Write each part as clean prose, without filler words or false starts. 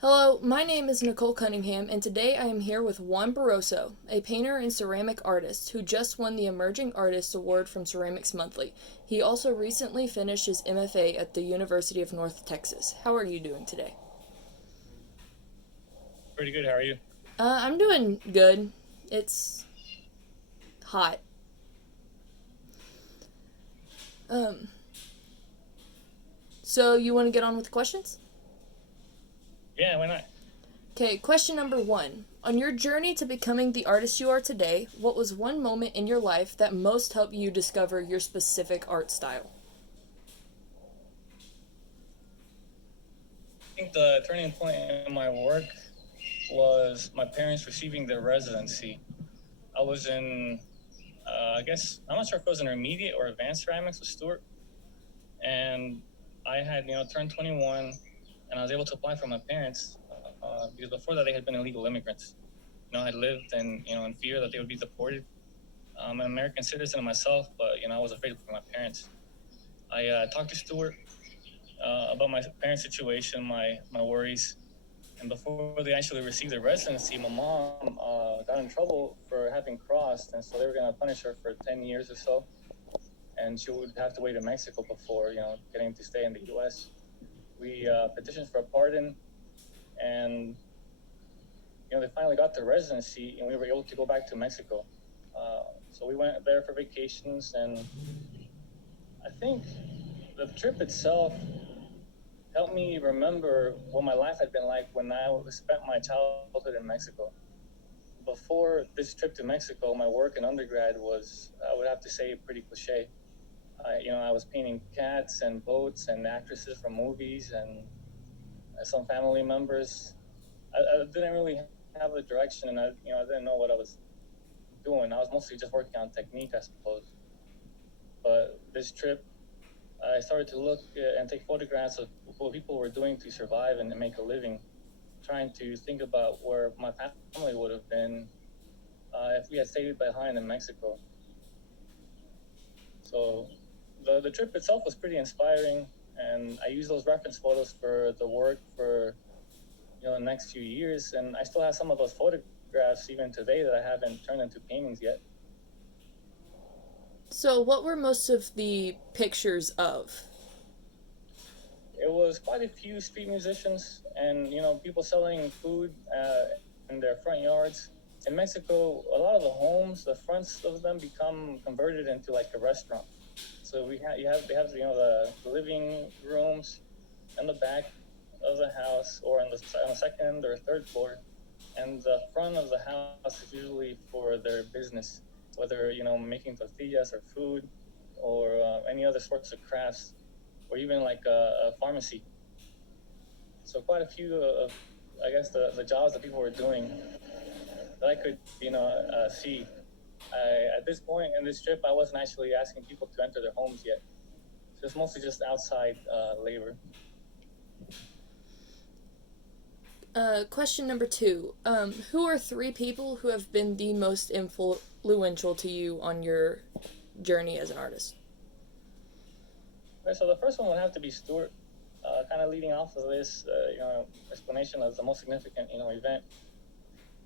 Hello, my name is Nicole Cunningham, and today I am here with Juan Barroso, a painter and ceramic artist who just won the Emerging Artist Award from Ceramics Monthly. He also recently finished his MFA at the University of North Texas. How are you doing today? Pretty good. How are you? I'm doing good. It's hot. Um, so you want to get on with the questions? Yeah, why not? Okay, question number one. On your journey to becoming the artist you are today, what was one moment in your life that most helped you discover your specific art style? I think the turning point in my work was my parents receiving their residency. I was in, I guess, I'm not sure if it was intermediate or advanced ceramics with Stuart. And I had, turned 21 and I was able to apply for my parents because before that they had been illegal immigrants. I had lived in fear that they would be deported. I'm an American citizen myself, but, I was afraid for my parents. I talked to Stuart about my parents' situation, my worries. And before they actually received their residency, my mom got in trouble for having crossed, and so they were going to punish her for 10 years or so, and she would have to wait in Mexico before getting to stay in the U.S. We petitioned for a pardon, and they finally got their residency, and we were able to go back to Mexico. So we went there for vacations, and I think the trip itself helped me remember what my life had been like when I spent my childhood in Mexico. Before this trip to Mexico, my work in undergrad was, I would have to say, pretty cliche. I was painting cats and boats and actresses from movies and some family members. I didn't really have a direction, and I didn't know what I was doing. I was mostly just working on technique, I suppose. But this trip, I started to look and take photographs of what people were doing to survive and make a living, trying to think about where my family would have been if we had stayed behind in Mexico. So the trip itself was pretty inspiring, and I used those reference photos for the work for the next few years, and I still have some of those photographs even today that I haven't turned into paintings yet. So, what were most of the pictures of? It was quite a few street musicians and people selling food in their front yards. In Mexico, a lot of the homes, the fronts of them become converted into like a restaurant. So they have the living rooms in the back of the house or on the second or third floor, and the front of the house is usually for their business, whether making tortillas or food or any other sorts of crafts, or even like a pharmacy. So quite a few of, I guess, the jobs that people were doing that I could see. At this point in this trip, I wasn't actually asking people to enter their homes yet. So it's mostly just outside labor. Question number two. Who are three people who have been the most influential to you on your journey as an artist? Okay, so the first one would have to be Stuart. Kind of leading off of this, explanation of the most significant, event.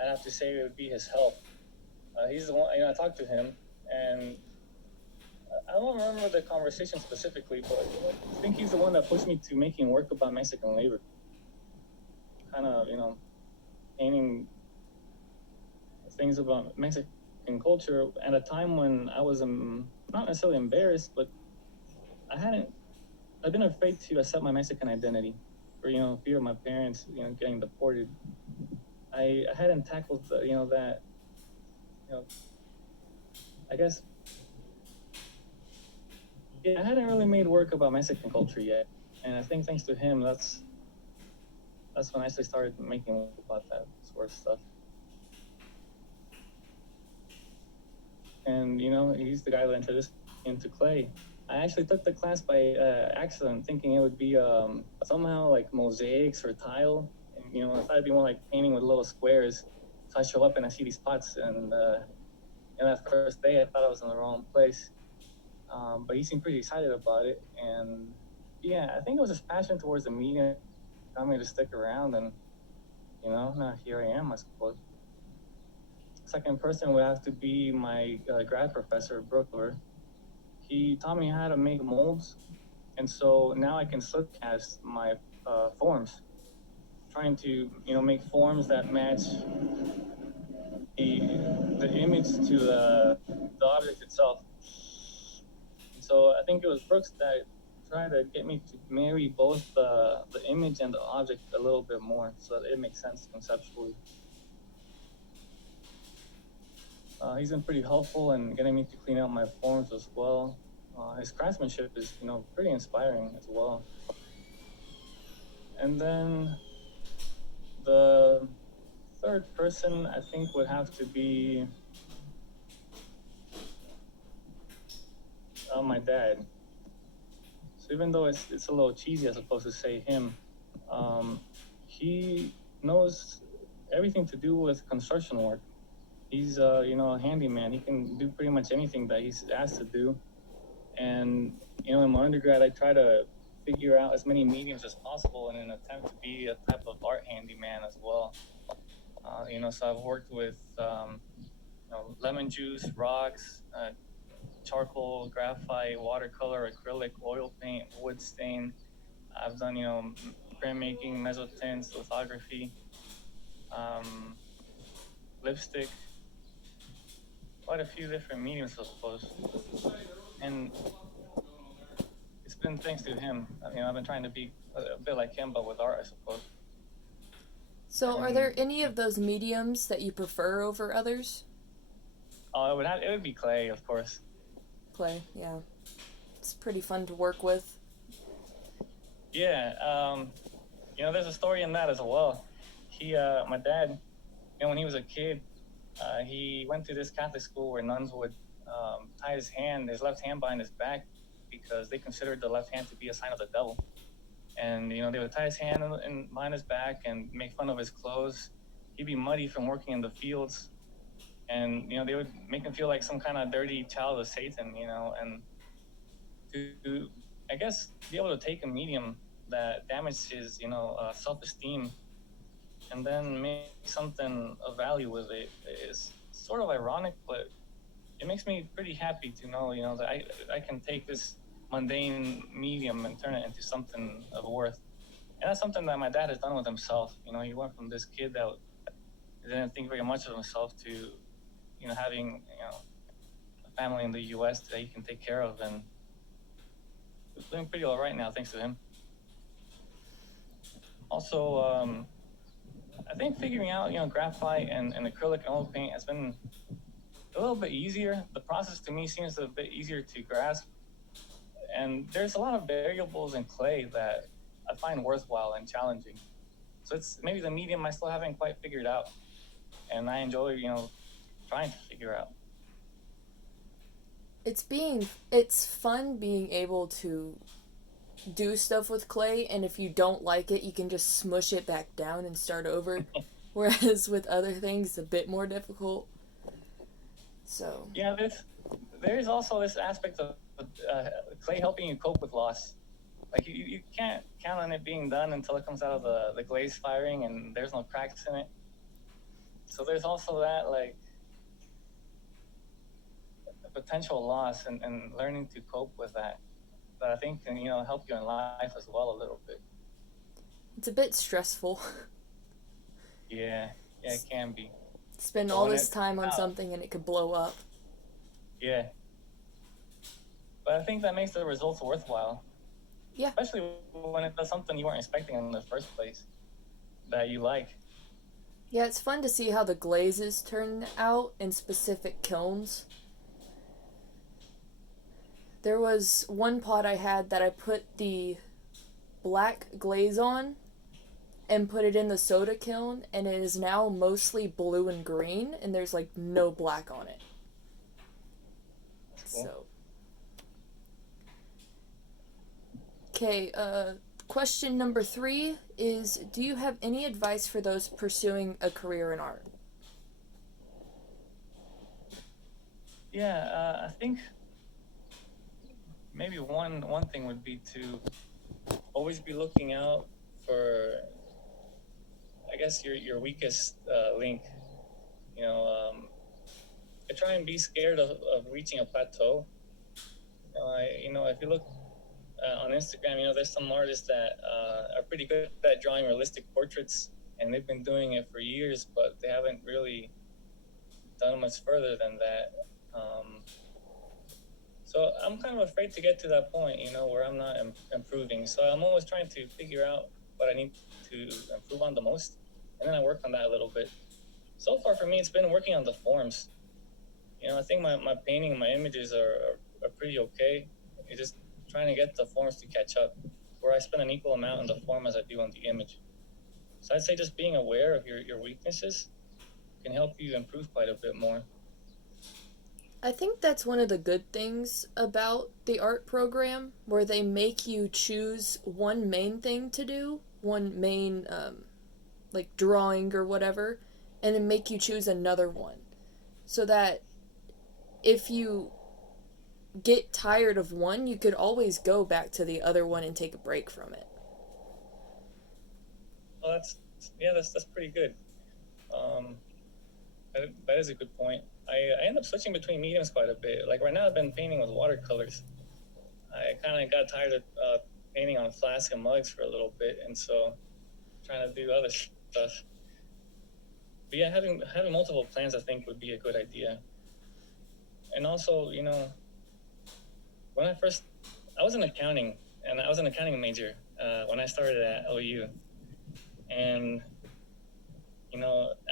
I'd have to say it would be his health. He's the one. I talked to him, and I don't remember the conversation specifically, but I think he's the one that pushed me to making work about Mexican labor. Kind of, painting things about Mexican culture at a time when I was not necessarily embarrassed, but I hadn't. I've been afraid to accept my Mexican identity, for fear of my parents, getting deported. I hadn't tackled, that. You know, I guess, yeah, I hadn't really made work about Mexican culture yet, and I think thanks to him, that's when I actually started making work about that sort of stuff. And he's the guy that introduced me into clay. I actually took the class by accident, thinking it would be somehow like mosaics or tile. And, I thought it'd be more like painting with little squares. So I show up and I see these pots, and that first day I thought I was in the wrong place. But he seemed pretty excited about it, and yeah, I think it was his passion towards the medium got me to stick around, and Now here I am, I suppose. Second person would have to be my grad professor, Brookler. He taught me how to make molds, and so now I can slip cast my forms, trying to make forms that match the the image to the object itself. And so I think it was Brooks that tried to get me to marry both the image and the object a little bit more, so that it makes sense conceptually. He's been pretty helpful in getting me to clean out my forms as well. His craftsmanship is, pretty inspiring as well. And then the third person, I think, would have to be my dad. So even though it's a little cheesy, as opposed to say him, he knows everything to do with construction work. He's a handyman. He can do pretty much anything that he's asked to do. And in my undergrad, I try to figure out as many mediums as possible in an attempt to be a type of art handyman as well. So I've worked with lemon juice, rocks, charcoal, graphite, watercolor, acrylic, oil paint, wood stain. I've done printmaking, mesotints, lithography, lipstick, quite a few different mediums, I suppose. And it's been thanks to him. I've been trying to be a bit like him, but with art, I suppose. So, are there any of those mediums that you prefer over others? Oh, it would be clay, of course. Clay, yeah. It's pretty fun to work with. Yeah, there's a story in that as well. My dad, when he was a kid, he went to this Catholic school where nuns would tie his left hand behind his back, because they considered the left hand to be a sign of the devil. And they would tie his hand behind his back and make fun of his clothes. He'd be muddy from working in the fields, and they would make him feel like some kind of dirty child of Satan. And to, I guess, be able to take a medium that damaged his self-esteem and then make something of value with it is sort of ironic, but it makes me pretty happy to know that I can take this mundane medium and turn it into something of worth. And that's something that my dad has done with himself. He went from this kid that didn't think very much of himself to having a family in the US that he can take care of, and he's doing pretty all right now thanks to him. Also, I think figuring out graphite and acrylic and oil paint has been a little bit easier. The process to me seems a bit easier to grasp, and there's a lot of variables in clay that I find worthwhile and challenging. So it's maybe the medium I still haven't quite figured out, and I enjoy trying to figure out. It's fun being able to do stuff with clay, and if you don't like it, you can just smush it back down and start over. Whereas with other things, it's a bit more difficult. So yeah, there's also this aspect of clay helping you cope with loss. Like you can't count on it being done until it comes out of the glaze firing and there's no cracks in it. So there's also that potential loss, and learning to cope with that I think can help you in life as well a little bit. it's a bit stressful. Yeah, it can be. Spend all this time on something and it could blow up. Yeah, but I think that makes the results worthwhile. Yeah. Especially when it does something you weren't expecting in the first place that you like. Yeah, it's fun to see how the glazes turn out in specific kilns. There was one pot I had that I put the black glaze on and put it in the soda kiln, and it is now mostly blue and green, and there's no black on it. Cool. So, okay, question number 3 is, do you have any advice for those pursuing a career in art? Yeah, I think maybe one thing would be to always be looking out for, I guess your weakest link. You know, I try and be scared of reaching a plateau. If you look on Instagram, there's some artists that are pretty good at drawing realistic portraits, and they've been doing it for years, but they haven't really done much further than that. So I'm kind of afraid to get to that point, where I'm not improving. So I'm always trying to figure out what I need to improve on the most, and then I work on that a little bit. So far for me, it's been working on the forms. I think my painting, my images are pretty okay. It's just trying to get the forms to catch up, where I spend an equal amount on the form as I do on the image. So I'd say just being aware of your weaknesses can help you improve quite a bit more. I think that's one of the good things about the art program, where they make you choose one main thing to do, one main, like, drawing or whatever, and then make you choose another one. So that if you get tired of one, you could always go back to the other one and take a break from it. Well, that's pretty good. Um, that is a good point. I end up switching between mediums quite a bit. Like right now, I've been painting with watercolors. I kind of got tired of painting on flasks and mugs for a little bit, and so trying to do other stuff. But yeah, having multiple plans, I think, would be a good idea. And also, when I was in accounting, and I was an accounting major when I started at OU, and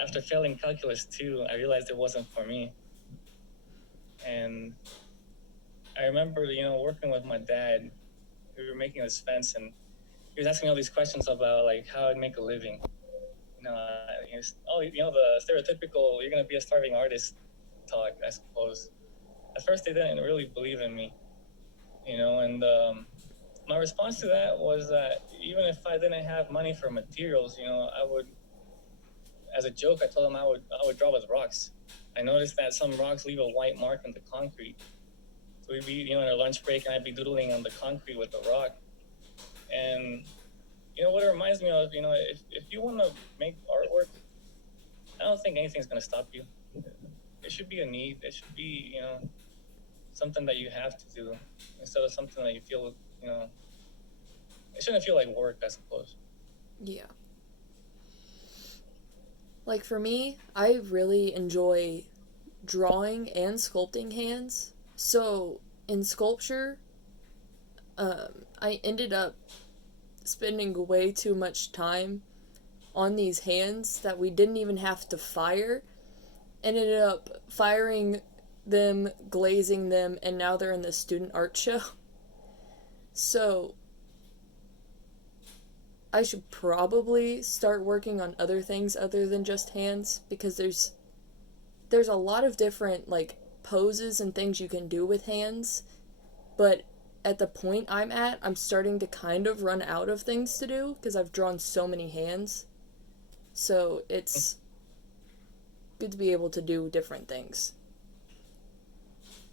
after failing calculus 2, I realized it wasn't for me. And I remember, working with my dad. We were making this fence, and he was asking me all these questions about like how I'd make a living. He was, the stereotypical "you're gonna be a starving artist" talk, I suppose. At first, they didn't really believe in me, and my response to that was that even if I didn't have money for materials, I would, as a joke, I told them I would draw with rocks. I noticed that some rocks leave a white mark on the concrete. So we'd be, in our lunch break, and I'd be doodling on the concrete with a rock. And what it reminds me of, if you want to make artwork, I don't think anything's going to stop you. It should be a need. It should be, something that you have to do instead of something that you feel, it shouldn't feel like work, I suppose. Yeah. Like for me, I really enjoy drawing and sculpting hands. So in sculpture, I ended up spending way too much time on these hands that we didn't even have to fire, and ended up firing them, glazing them, and now they're in the student art show. So I should probably start working on other things other than just hands, because there's a lot of different like poses and things you can do with hands, but at the point I'm at, I'm starting to kind of run out of things to do because I've drawn so many hands. So it's good to be able to do different things.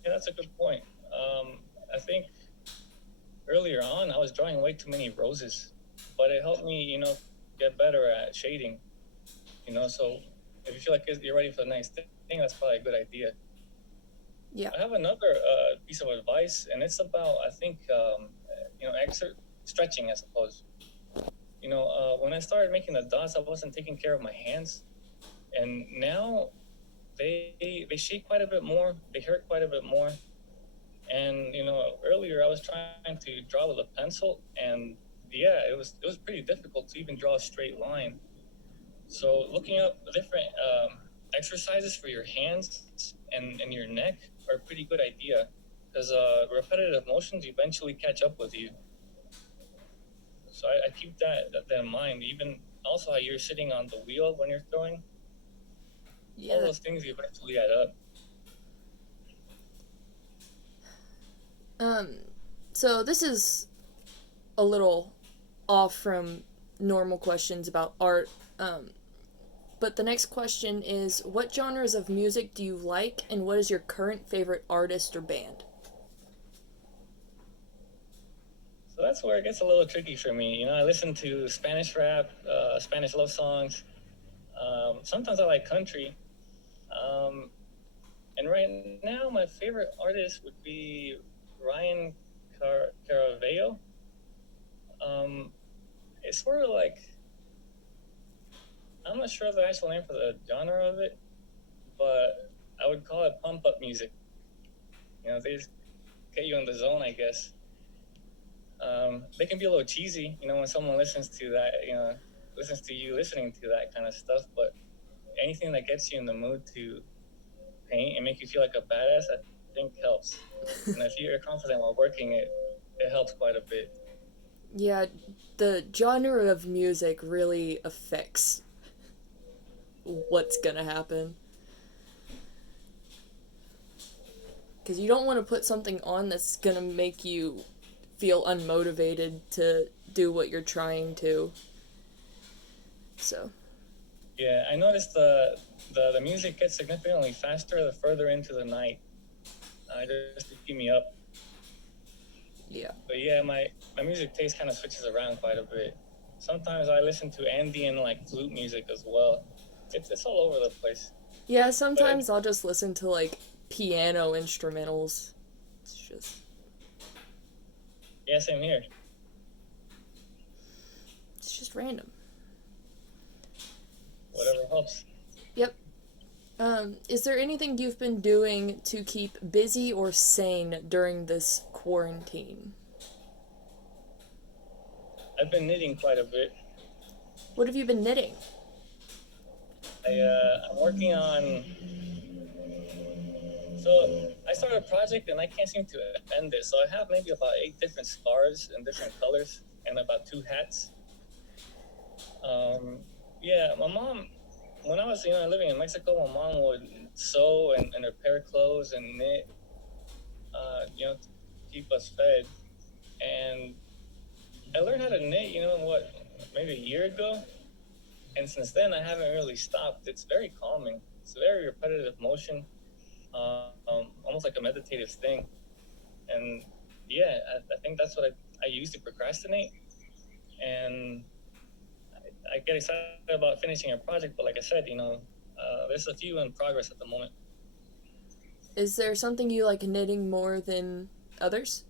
Yeah, that's a good point. I think earlier on I was drawing way too many roses, but it helped me, get better at shading. So if you feel like you're ready for the next thing, that's probably a good idea. Yeah. I have another piece of advice, and it's about, I think, stretching, I suppose. When I started making the dots, I wasn't taking care of my hands, and now they shake quite a bit more. They hurt quite a bit more. And earlier I was trying to draw with a pencil, and yeah, it was pretty difficult to even draw a straight line. So looking up different exercises for your hands and your neck are a pretty good idea, because repetitive motions eventually catch up with you. So I keep that in mind. Even also how you're sitting on the wheel when you're throwing. Yeah. All those things eventually add up. So this is a little off from normal questions about art. But the next question is, what genres of music do you like, and what is your current favorite artist or band? So that's where it gets a little tricky for me. I listen to Spanish rap, Spanish love songs, Sometimes I like country. Um, and right now, my favorite artist would be Ryan Caravello. Um, it's sort of like, I'm not sure of the actual name for the genre of it, but I would call it pump up music. They just get you in the zone, I guess. They can be a little cheesy, when someone listens to that, listens to you listening to that kind of stuff, but anything that gets you in the mood to paint and make you feel like a badass, I think helps. And if you're confident while working it helps quite a bit. Yeah, the genre of music really affects what's gonna happen. Because you don't want to put something on that's gonna make you feel unmotivated to do what you're trying to. So. Yeah, I noticed the music gets significantly faster the further into the night, just to keep me up. Yeah. But yeah, my music taste kind of switches around quite a bit. Sometimes I listen to Andean like flute music as well. It's all over the place. Yeah, sometimes I'll just listen to like piano instrumentals. It's just. Yeah, same here. It's just random. Whatever helps. Yep. Is there anything you've been doing to keep busy or sane during this quarantine? I've been knitting quite a bit. What have you been knitting? I'm working on. So I started a project and I can't seem to end it. So I have maybe about 8 different scarves in different colors and about 2 hats. Yeah, my mom, when I was living in Mexico, my mom would sew and repair clothes and knit, to keep us fed. And I learned how to knit, maybe a year ago. And since then, I haven't really stopped. It's very calming. It's a very repetitive motion, almost like a meditative thing. And yeah, I think that's what I use to procrastinate. And I get excited about finishing a project, but like I said, there's a few in progress at the moment. Is there something you like knitting more than others?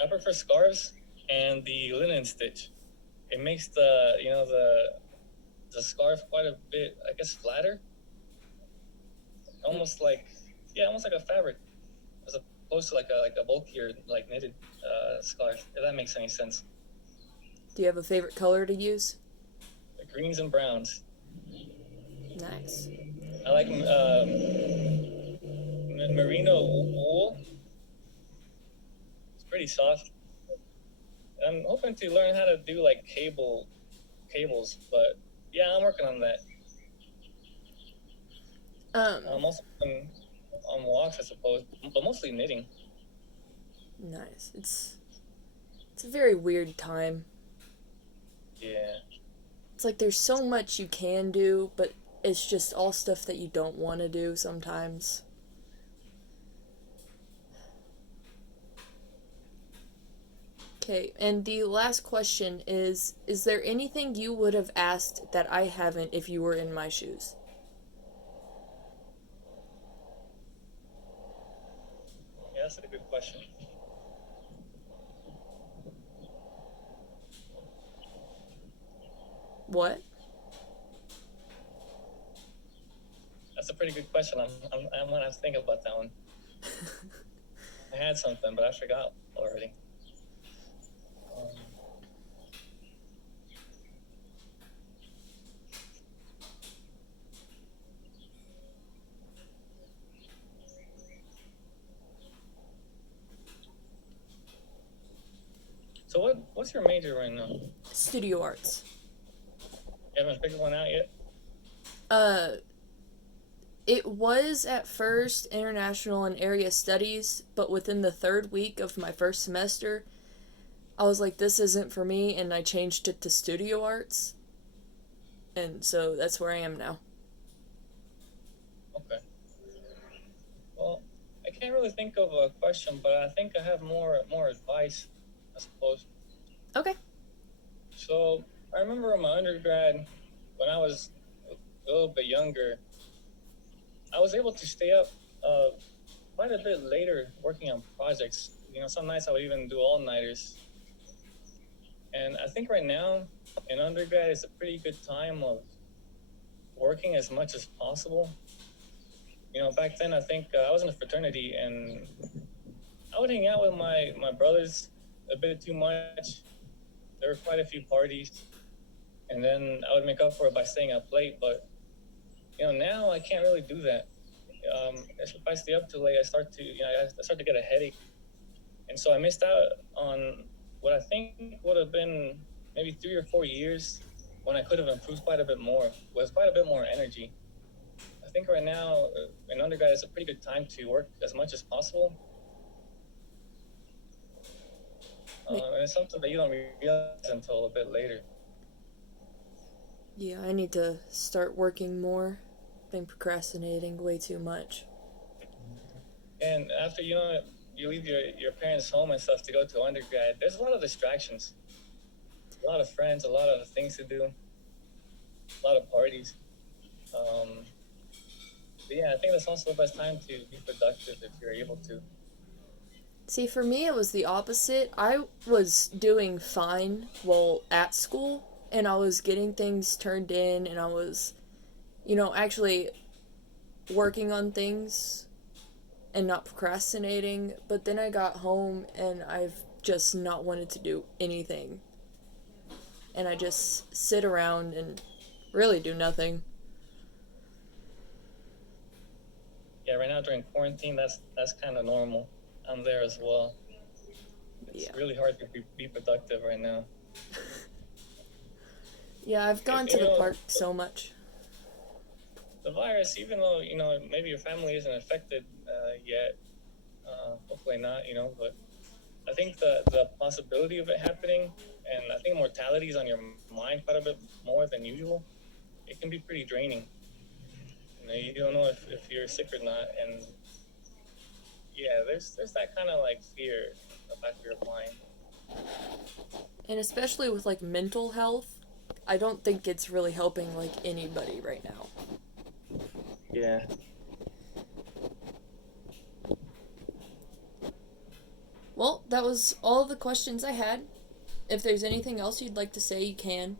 I prefer scarves and the linen stitch. It makes the scarf quite a bit, I guess, flatter. Almost like a fabric, as opposed to like a bulkier like knitted scarf. If that makes any sense. Do you have a favorite color to use? The greens and browns. Nice. I like merino wool. It's pretty soft. I'm hoping to learn how to do like cables, but yeah, I'm working on that. I'm also on walks, I suppose, but mostly knitting. Nice. It's a very weird time. Yeah. It's like there's so much you can do, but it's just all stuff that you don't want to do sometimes. Okay, and the last question is there anything you would have asked that I haven't if you were in my shoes? Yeah, that's a good question. What? That's a pretty good question. I'm gonna have to think about that one. I had something, but I forgot already. Um, so what's your major right now? Studio arts. You haven't figured one out yet? Uh, it was at first international and area studies, but within the third week of my first semester, I was like, this isn't for me, and I changed it to studio arts. And so that's where I am now. Okay. Well, I can't really think of a question, but I think I have more advice, I suppose. Okay. So I remember in my undergrad, when I was a little bit younger, I was able to stay up uh, quite a bit later working on projects. Some nights I would even do all-nighters. And I think right now in undergrad is a pretty good time of working as much as possible. Back then I think I was in a fraternity and I would hang out with my brothers a bit too much. There were quite a few parties, and then I would make up for it by staying up late. But now I can't really do that. If I stay up too late, I start to get a headache, and so I missed out on what I think would have been maybe 3 or 4 years when I could have improved quite a bit more, with quite a bit more energy. I think right now in undergrad is a pretty good time to work as much as possible. And it's something that you don't realize until a bit later. Yeah, I need to start working more. Been procrastinating way too much. And after you leave your parents' home and stuff to go to undergrad, there's a lot of distractions, a lot of friends, a lot of things to do, a lot of parties. But yeah, I think that's also the best time to be productive if you're able to. See, for me, it was the opposite. I was doing fine while at school, and I was getting things turned in, and I was, actually working on things and not procrastinating. But then I got home, and I've just not wanted to do anything. And I just sit around and really do nothing. Yeah, right now during quarantine, that's kind of normal. I'm there as well. It's really hard to be productive right now. Yeah, I've gone to the park so much. The virus, even though maybe your family isn't affected yet, hopefully not. But I think the possibility of it happening, and I think mortality is on your mind quite a bit more than usual. It can be pretty draining. You don't know if you're sick or not, and yeah, there's that kind of like fear in the back of your mind. And especially with like mental health, I don't think it's really helping like anybody right now. Yeah. Well, that was all the questions I had. If there's anything else you'd like to say, you can.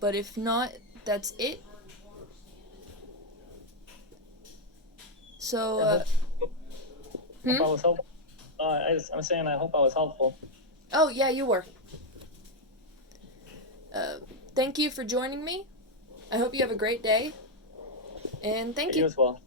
But if not, that's it. So, Hope I was helpful. I'm saying I hope I was helpful. Oh, yeah, you were. Thank you for joining me. I hope you have a great day. And thank you. You as well.